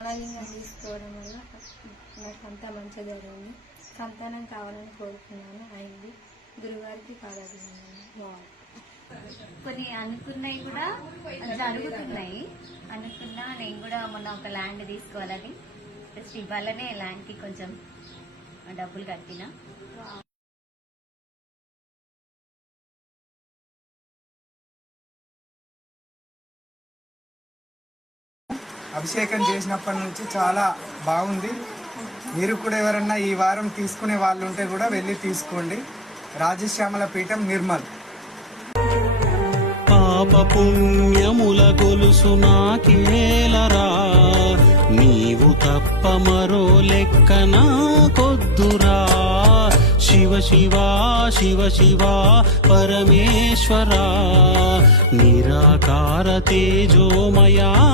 బాలలింగం తీసుకోవడం వల్ల నాకు అంతా మంచి జరిగింది. సంతానం కావాలని కోరుకున్నాను. అయింది. గురువారికి పాదాభివందనం కొన్ని అనుకున్నవి కూడా జరుగుతున్నాయి. అనుకున్నా నేను కూడా మొన్న ఒక ల్యాండ్ తీసుకోవాలని. జస్ట్ ఇవ్వాలనే ల్యాండ్కి కొంచెం డబ్బులు కట్టిన. అభిషేకం చేసినప్పటి నుంచి చాలా బాగుంది. మీరు కూడా ఎవరన్నా ఈ వారం తీసుకునే వాళ్ళు ఉంటే కూడా వెళ్ళి తీసుకోండి. రాజశ్యామల పీఠం నిర్మల్. పాప పుణ్యముల గొలుసు నాకేలరా? నీవు తప్ప మరో లెక్క నాకొద్దురా? శివ శివ శివ శివ పరమేశ్వరా? నిరాకార తేజోమయా